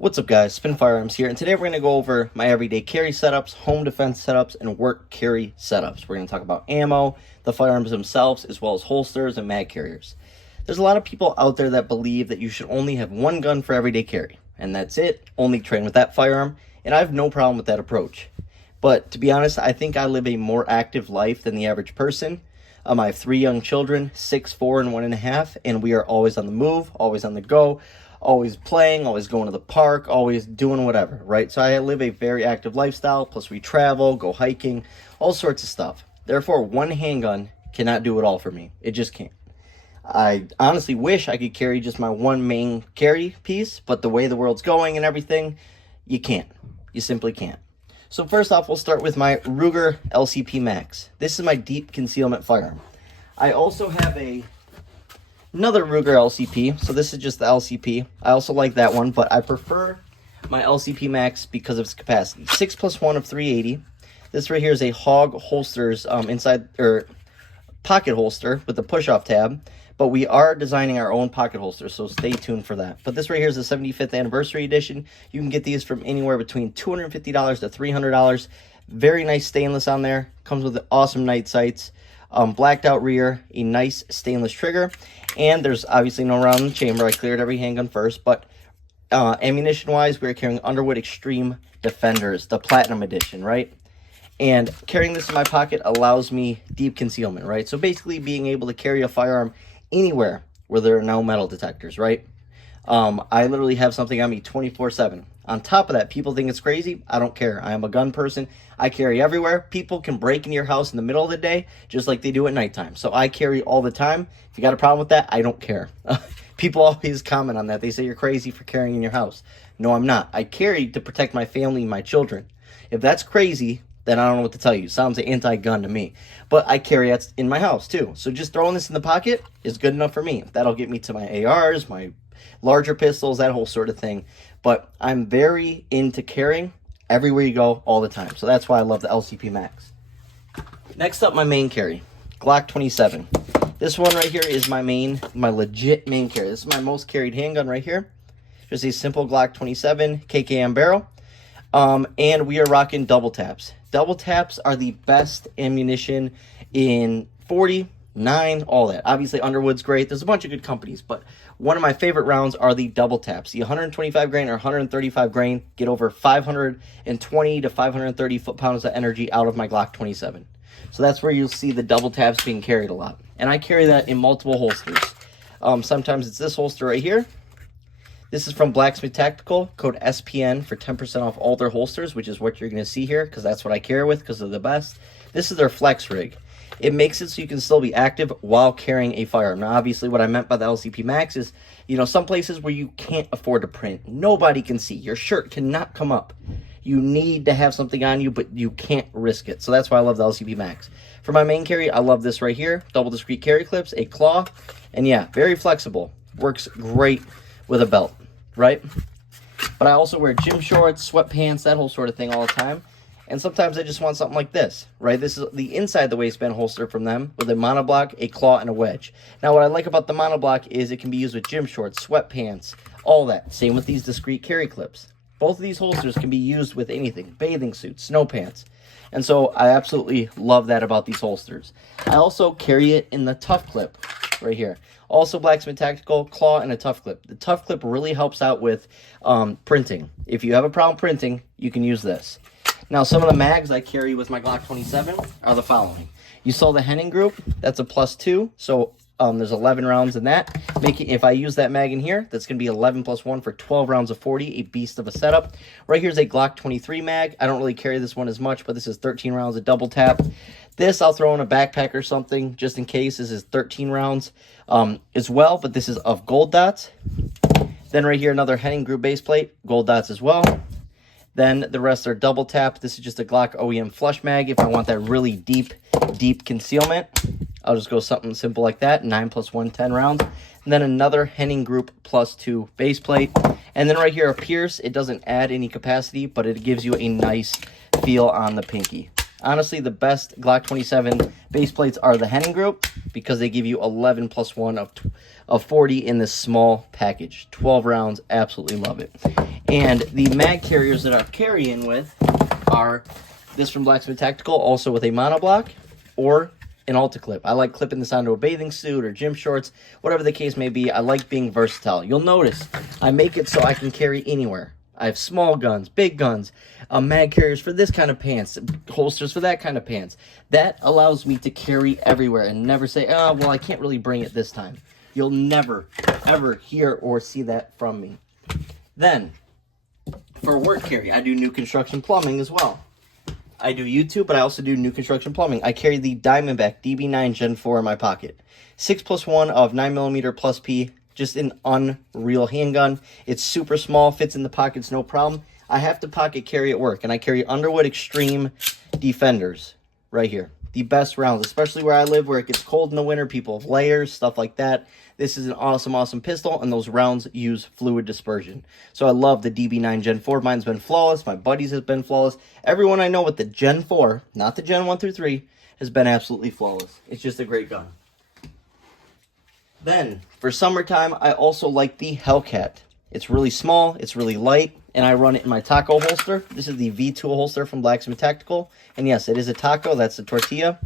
What's up, guys? Spin Firearms here, and today we're going to go over my everyday carry setups, home defense setups, and work carry setups. We're going to talk about ammo, the firearms themselves, as well as holsters and mag carriers. There's a lot of people out there that believe that you should only have one gun for everyday carry, and that's it, only train with that firearm, and I have no problem with that approach. But to be honest, I think I live a more active life than the average person. I have 3 young children, 6, 4, and 1.5, and we are always on the move, always on the go, always playing, always going to the park, always doing whatever, right? So I live a very active lifestyle, plus we travel, go hiking, all sorts of stuff. Therefore, one handgun cannot do it all for me. It just can't. I honestly wish I could carry just my one main carry piece, but the way the world's going and everything, you can't. You simply can't. So first off, we'll start with my Ruger LCP Max. This is my deep concealment firearm. I also have another Ruger LCP, so this is just the LCP. I also like that one, but I prefer my LCP Max because of its capacity. 6+1 of 380. This right here is a Hog holsters pocket holster with the push-off tab, but we are designing our own pocket holster, so stay tuned for that. But this right here is the 75th anniversary edition. You can get these from anywhere between $250 to $300. Very nice stainless on there. Comes with awesome night sights. Blacked out rear, a nice stainless trigger, and there's obviously no round in the chamber. I cleared every handgun first, but ammunition wise, we're carrying Underwood Extreme Defenders, the Platinum Edition, right? And carrying this in my pocket allows me deep concealment, right? So basically being able to carry a firearm anywhere where there are no metal detectors, right? I literally have something on me 24/7. On top of that, people think it's crazy. I don't care. I am a gun person. I carry everywhere. People can break into your house in the middle of the day just like they do at nighttime. So I carry all the time. If you got a problem with that, I don't care. People always comment on that. They say you're crazy for carrying in your house. No, I'm not. I carry to protect my family and my children. If that's crazy, then I don't know what to tell you. Sounds anti-gun to me. But I carry it in my house too. So just throwing this in the pocket is good enough for me. That'll get me to my ARs, my larger pistols, that whole sort of thing. But I'm very into carrying everywhere you go all the time. So that's why I love the LCP Max. Next up, my main carry, Glock 27. This one right here is my legit main carry. This is my most carried handgun right here. Just a simple Glock 27 KKM barrel. And we are rocking double taps. Double taps are the best ammunition in 40, 9, all that. Obviously, Underwood's great. There's a bunch of good companies, but one of my favorite rounds are the double taps. The 125 grain or 135 grain get over 520 to 530 foot-pounds of energy out of my Glock 27. So that's where you'll see the double taps being carried a lot. And I carry that in multiple holsters. Sometimes it's this holster right here. This is from Blacksmith Tactical, code SPN for 10% off all their holsters, which is what you're going to see here, because that's what I carry with, because they're the best. This is their flex rig. It makes it so you can still be active while carrying a firearm. Now, obviously, what I meant by the LCP Max is, some places where you can't afford to print. Nobody can see. Your shirt cannot come up. You need to have something on you, but you can't risk it. So that's why I love the LCP Max. For my main carry, I love this right here. Double discreet carry clips, a claw, and yeah, very flexible. Works great with a belt, right? But I also wear gym shorts, sweatpants, that whole sort of thing all the time. And sometimes I just want something like this, right? This is the inside the waistband holster from them with a monoblock, a claw, and a wedge. Now, what I like about the monoblock is it can be used with gym shorts, sweatpants, all that. Same with these discreet carry clips. Both of these holsters can be used with anything, bathing suits, snow pants. And so I absolutely love that about these holsters. I also carry it in the tough clip right here. Also Blacksmith Tactical, claw, and a tough clip. The tough clip really helps out with printing. If you have a problem printing, you can use this. Now, some of the mags I carry with my Glock 27 are the following. You saw the Henning group. That's a +2. So there's 11 rounds in that. If I use that mag in here, that's going to be 11 + 1 for 12 rounds of 40. A beast of a setup. Right here's a Glock 23 mag. I don't really carry this one as much, but this is 13 rounds of double tap. This I'll throw in a backpack or something just in case. This is 13 rounds as well, but this is of gold dots. Then right here, another Henning group base plate, gold dots as well. Then the rest are double tap. This is just a Glock OEM flush mag. If I want that really deep concealment, I'll just go something simple like that, 9 + 1, 10 rounds. And then another Henning group +2 base plate. And then right here, a Pierce. It doesn't add any capacity, but it gives you a nice feel on the pinky. Honestly, the best Glock 27 base plates are the Henning Group because they give you 11 plus 1 of 40 in this small package. 12 rounds, absolutely love it. And the mag carriers that I'm carrying with are this from Blacksmith Tactical, also with a monoblock, or an Alta clip. I like clipping this onto a bathing suit or gym shorts, whatever the case may be. I like being versatile. You'll notice I make it so I can carry anywhere. I have small guns, big guns, mag carriers for this kind of pants, holsters for that kind of pants. That allows me to carry everywhere and never say, oh, well, I can't really bring it this time. You'll never, ever hear or see that from me. Then, for work carry, I do new construction plumbing as well. I do YouTube, but I also do new construction plumbing. I carry the Diamondback DB9 Gen 4 in my pocket. 6+1 of 9mm plus P. Just an unreal handgun. It's super small, fits in the pockets, no problem. I have to pocket carry at work, and I carry Underwood Extreme Defenders right here. The best rounds, especially where I live, where it gets cold in the winter. People have layers, stuff like that. This is an awesome, awesome pistol, and those rounds use fluid dispersion. So I love the DB9 Gen 4. Mine's been flawless. My buddies has been flawless. Everyone I know with the Gen 4, not the Gen 1 through 3, has been absolutely flawless. It's just a great gun. Then, for summertime, I also like the Hellcat. It's really small, it's really light, and I run it in my taco holster. This is the V2 holster from Blacksmith Tactical. And yes, it is a taco, that's the tortilla.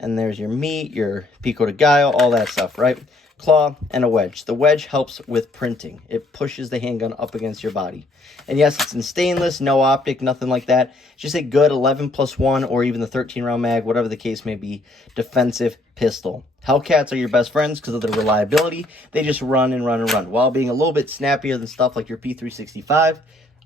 And there's your meat, your pico de gallo, all that stuff, right? Claw and a wedge. The wedge helps with printing. It pushes the handgun up against your body. And yes, it's in stainless, no optic, nothing like that. It's just a good 11+1 or even the 13-round mag, whatever the case may be, defensive pistol. Hellcats are your best friends because of their reliability. They just run and run and run. While being a little bit snappier than stuff like your P365,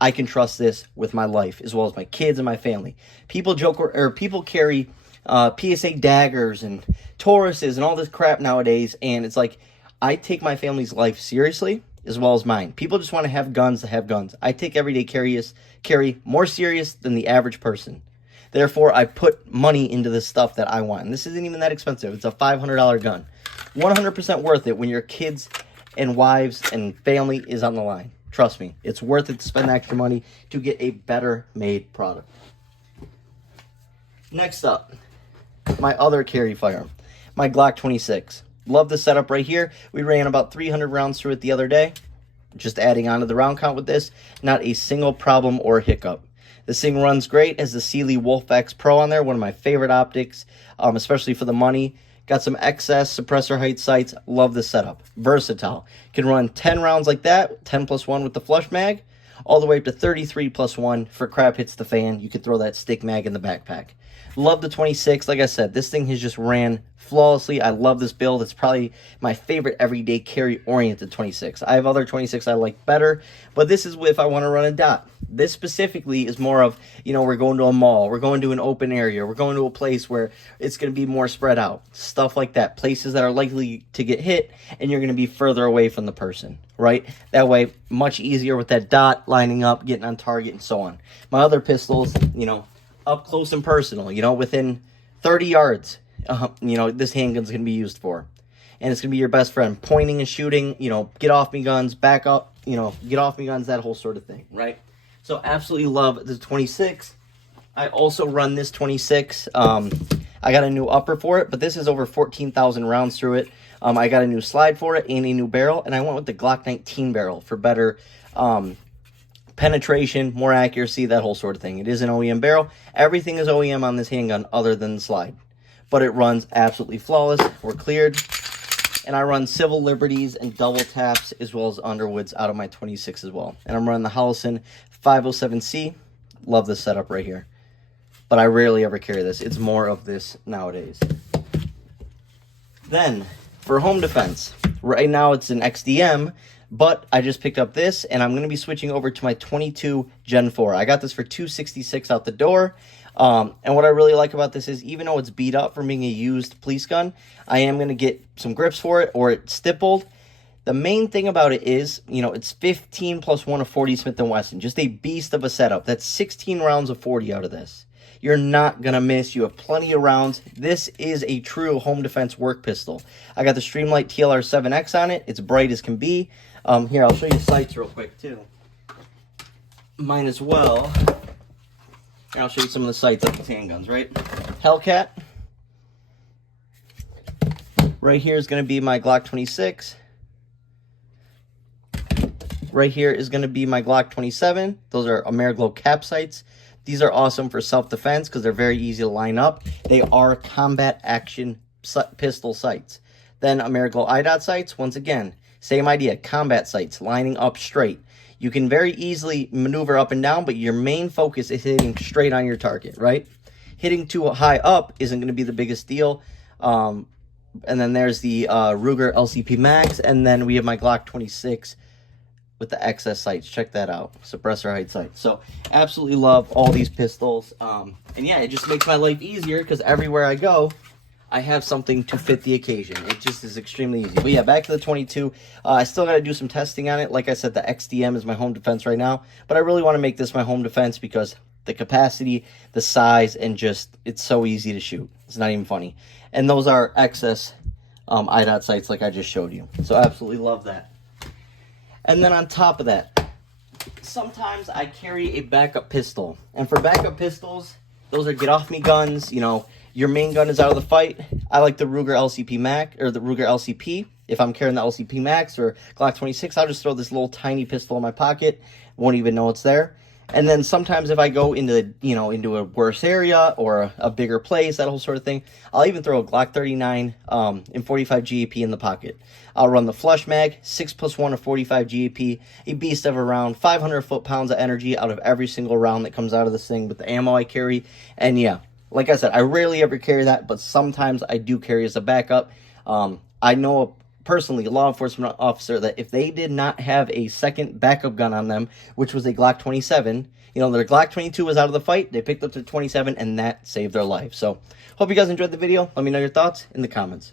I can trust this with my life as well as my kids and my family. People joke or people carry PSA daggers and Tauruses and all this crap nowadays, and it's like, I take my family's life seriously as well as mine. People just want to have guns to have guns. I take everyday carry more serious than the average person. Therefore, I put money into the stuff that I want. And this isn't even that expensive. It's a $500 gun. 100% worth it when your kids and wives and family is on the line. Trust me, it's worth it to spend extra money to get a better made product. Next up, my other carry firearm, my Glock 26. Love the setup right here. We ran about 300 rounds through it the other day. Just adding on to the round count with this, not a single problem or hiccup. This thing runs great. Has the Sealy Wolf X Pro on there, one of my favorite optics, especially for the money. Got some excess suppressor height sights. Love the setup. Versatile. Can run 10 rounds like that, 10+1 with the flush mag, all the way up to 33+1 for crap hits the fan. You could throw that stick mag in the backpack. Love the 26. Like I said, this thing has just ran flawlessly. I love this build. It's probably my favorite everyday carry-oriented 26. I have other 26 I like better, but this is if I want to run a dot. This specifically is more of, you know, we're going to a mall, we're going to an open area, we're going to a place where it's going to be more spread out. Stuff like that. Places that are likely to get hit, and you're going to be further away from the person, right? That way, much easier with that dot, lining up, getting on target, and so on. My other pistols, you know, up close and personal, you know, within 30 yards, you know, this handgun's going to be used for. And it's going to be your best friend. Pointing and shooting, you know, get off me guns, back up, you know, get off me guns, that whole sort of thing, right? So absolutely love the 26. I also run this 26. I got a new upper for it, but this is over 14,000 rounds through it. I got a new slide for it and a new barrel, and I went with the Glock 19 barrel for better penetration, more accuracy, that whole sort of thing. It is an OEM barrel. Everything is OEM on this handgun other than the slide. But it runs absolutely flawless. We're cleared. And I run Civil Liberties and double taps as well as Underwoods out of my 26 as well. And I'm running the Hollison 507C. Love this setup right here. But I rarely ever carry this. It's more of this nowadays. Then, for home defense. Right now it's an XDM, but I just picked up this, and I'm going to be switching over to my 22 Gen 4. I got this for $266 out the door. And what I really like about this is, even though it's beat up from being a used police gun, I am going to get some grips for it, or it's stippled. The main thing about it is, you know, it's 15+1 of 40 Smith & Wesson. Just a beast of a setup. That's 16 rounds of 40 out of this. You're not going to miss. You have plenty of rounds. This is a true home defense work pistol. I got the Streamlight TLR7X on it. It's bright as can be. Here, I'll show you the sights real quick, too. Mine as well. And I'll show you some of the sights of these handguns, right? Hellcat. Right here is going to be my Glock 26. Right here is going to be my Glock 27. Those are Ameriglow cap sights. These are awesome for self-defense because they're very easy to line up. They are combat action pistol sights. Then Ameriglow IDOT sights, once again, same idea, combat sights, lining up straight. You can very easily maneuver up and down, but your main focus is hitting straight on your target, right? Hitting too high up isn't going to be the biggest deal. And then there's the Ruger LCP Max, and then we have my Glock 26 with the XS sights. Check that out, suppressor height sights. So absolutely love all these pistols. And yeah, it just makes my life easier because everywhere I go, I have something to fit the occasion. It just is extremely easy. But yeah, back to the 22. I still got to do some testing on it. Like I said, the XDM is my home defense right now, but I really want to make this my home defense because the capacity, the size, and just it's so easy to shoot. It's not even funny. And those are XS IDOT sights like I just showed you. So absolutely love that. And then on top of that, sometimes I carry a backup pistol. And for backup pistols, those are get-off-me guns. You know, your main gun is out of the fight. I like the Ruger LCP Mac, or the Ruger LCP. If I'm carrying the LCP Max or Glock 26, I'll just throw this little tiny pistol in my pocket. Won't even know it's there. And then sometimes if I go into, you know, into a worse area or a bigger place, that whole sort of thing, I'll even throw a Glock 39 and 45 GAP in the pocket. I'll run the flush mag, 6+1 of 45 GAP, a beast of around 500 foot-pounds of energy out of every single round that comes out of this thing with the ammo I carry. And yeah, like I said, I rarely ever carry that, but sometimes I do carry as a backup. I know personally, a law enforcement officer, that if they did not have a second backup gun on them, which was a Glock 27, you know, their Glock 22 was out of the fight, they picked up their 27, and that saved their life. So, hope you guys enjoyed the video. Let me know your thoughts in the comments.